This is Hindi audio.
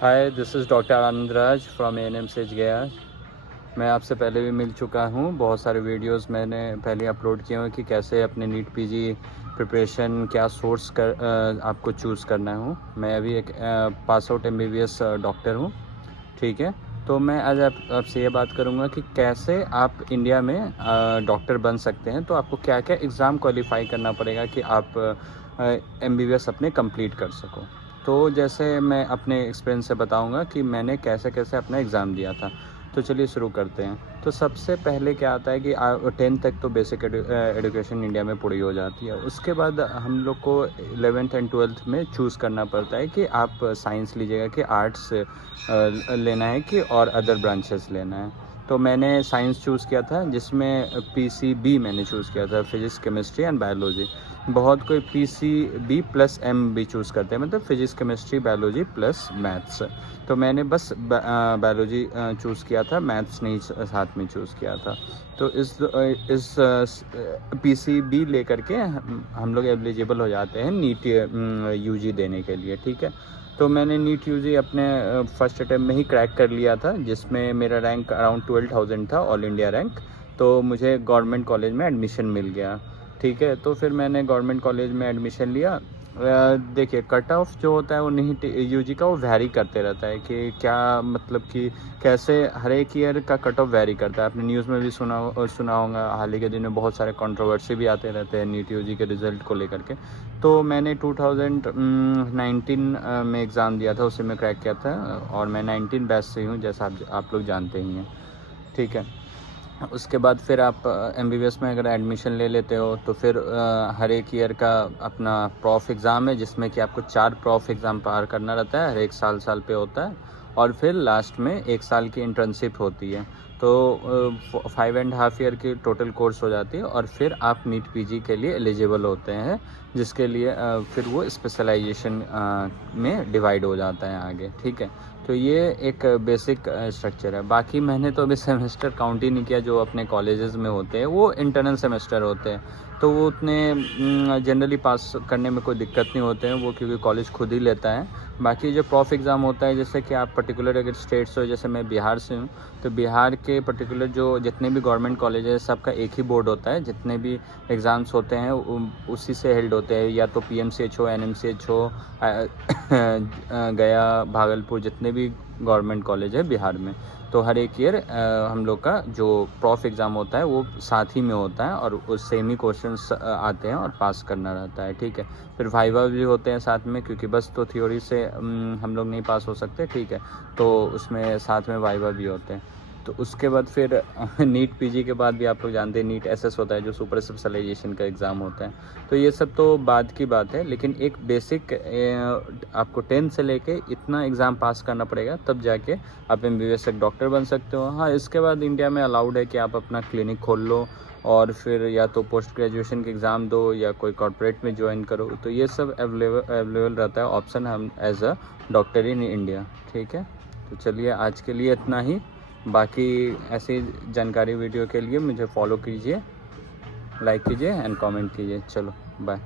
Hi, this is doctor Anand Raj from ANM says गया। मैं आपसे पहले भी मिल चुका हूँ। बहुत सारे वीडियोस मैंने पहले अपलोड किए हुए कि कैसे अपने नीट पीजी प्रिपरेशन क्या सोर्स कर आपको चूज़ करना हूँ। मैं अभी एक पास आउट एमबीबीएस डॉक्टर हूँ, ठीक है। तो मैं आज आपसे ये बात करूँगा कि कैसे आप इंडिया में डॉक्टर बन सकते हैं। तो आपको क्या क्या एग्ज़ाम क्वालिफाई करना पड़ेगा कि आप एमबीबीएस अपने कंप्लीट कर सको। तो जैसे मैं अपने एक्सपीरियंस से बताऊंगा कि मैंने कैसे कैसे अपना एग्ज़ाम दिया था। तो चलिए शुरू करते हैं। तो सबसे पहले क्या आता है कि 10th तक तो बेसिक एजुकेशन इंडिया में पूरी हो जाती है। उसके बाद हम लोग को 11th एंड 12th में चूज़ करना पड़ता है कि आप साइंस लीजिएगा कि आर्ट्स लेना है कि और अदर ब्रांचेस लेना है। तो मैंने साइंस चूज़ किया था, जिसमें पीसीबी मैंने चूज़ किया था, फिजिक्स केमिस्ट्री एंड बायोलॉजी। बहुत कोई पीसीबी प्लस एम भी चूज़ करते हैं, मतलब physics chemistry biology plus maths. तो मैंने बस बायोलॉजी चूज़ किया था, मैथ्स नहीं साथ में चूज़ किया था। तो इस पीसीबी लेकर के हम लोग एलिजिबल हो जाते हैं नीट यूजी देने के लिए, ठीक है। तो मैंने नीट यूजी अपने फर्स्ट अटैम्प्ट में ही क्रैक कर लिया था, जिसमें मेरा रैंक अराउंड 12,000 था, ऑल इंडिया रैंक। तो मुझे गवर्नमेंट कॉलेज में एडमिशन मिल गया, ठीक है। तो फिर मैंने गवर्नमेंट कॉलेज में एडमिशन लिया। देखिए, कट ऑफ जो होता है वो नीट यूजी का वो वैरी करते रहता है कि क्या मतलब कि कैसे हर एक ईयर का कट ऑफ वैरी करता है। आपने न्यूज़ में भी सुना होगा, हाल ही के दिनों में बहुत सारे कंट्रोवर्सी भी आते रहते हैं नीट यूजी के रिज़ल्ट को लेकर के। तो मैंने 2019 में एग्ज़ाम दिया था, उसी में क्रैक किया था। और मैं 19 बैच से हूँ, जैसा आप लोग जानते ही हैं, ठीक है। उसके बाद फिर आप एमबीबीएस में अगर एडमिशन ले लेते हो तो फिर हर एक ईयर का अपना प्रॉफ एग्ज़ाम है, जिसमें कि आपको 4 प्रॉफ एग्ज़ाम पार करना रहता है, हर एक साल पे होता है। और फिर लास्ट में 1 साल की इंटर्नशिप होती है। तो 5.5 ईयर की टोटल कोर्स हो जाती है, और फिर आप नीट पीजी के लिए एलिजिबल होते हैं, जिसके लिए फिर वो स्पेशलाइजेशन में डिवाइड हो जाता है आगे, ठीक है। तो ये एक बेसिक स्ट्रक्चर है। बाकी मैंने तो अभी सेमेस्टर काउंट ही नहीं किया जो अपने कॉलेजेस में होते हैं, वो इंटरनल सेमेस्टर होते हैं। तो वो उतने जनरली पास करने में कोई दिक्कत नहीं होते हैं वो, क्योंकि कॉलेज खुद ही लेता है। बाकी जो प्रॉफ एग्ज़ाम होता है, जैसे कि आप पर्टिकुलर अगर स्टेट्स हो, जैसे मैं बिहार से हूँ, तो बिहार के पर्टिकुलर जो जितने भी गवर्नमेंट कॉलेज है, सबका एक ही बोर्ड होता है। जितने भी एग्ज़ाम्स होते हैं उसी से हेल्ड होते हैं, या तो पीएमसीएच हो, एनएमसीएच हो, गया, भागलपुर, जितने भी गवर्नमेंट कॉलेज है बिहार में। तो हर एक ईयर हम लोग का जो प्रॉफ एग्ज़ाम होता है वो साथ ही में होता है, और उस सेम ही क्वेश्चंस आते हैं और पास करना रहता है, ठीक है। फिर वाइवा भी होते हैं साथ में, क्योंकि बस तो थ्योरी से हम लोग नहीं पास हो सकते, ठीक है। तो उसमें साथ में वाइवा भी होते हैं। तो उसके बाद फिर नीट पीजी के बाद भी आप लोग जानते हैं नीट एसएस होता है, जो सुपर स्पेशलाइजेशन का एग्ज़ाम होता है। तो ये सब तो बाद की बात है, लेकिन एक बेसिक आपको 10th से लेके इतना एग्ज़ाम पास करना पड़ेगा, तब जाके आप एमबीबीएस एक डॉक्टर बन सकते हो। हाँ, इसके बाद इंडिया में अलाउड है कि आप अपना क्लिनिक खोल लो, और फिर या तो पोस्ट ग्रेजुएशन के एग्ज़ाम दो, या कोई कॉर्पोरेट में ज्वाइन करो। तो ये सब अवेलेबल रहता है ऑप्शन, हम as a doctor in India, ठीक है। तो चलिए, आज के लिए इतना ही। बाकी ऐसी जानकारी वीडियो के लिए मुझे फॉलो कीजिए, लाइक कीजिए एंड कमेंट कीजिए। चलो, बाय।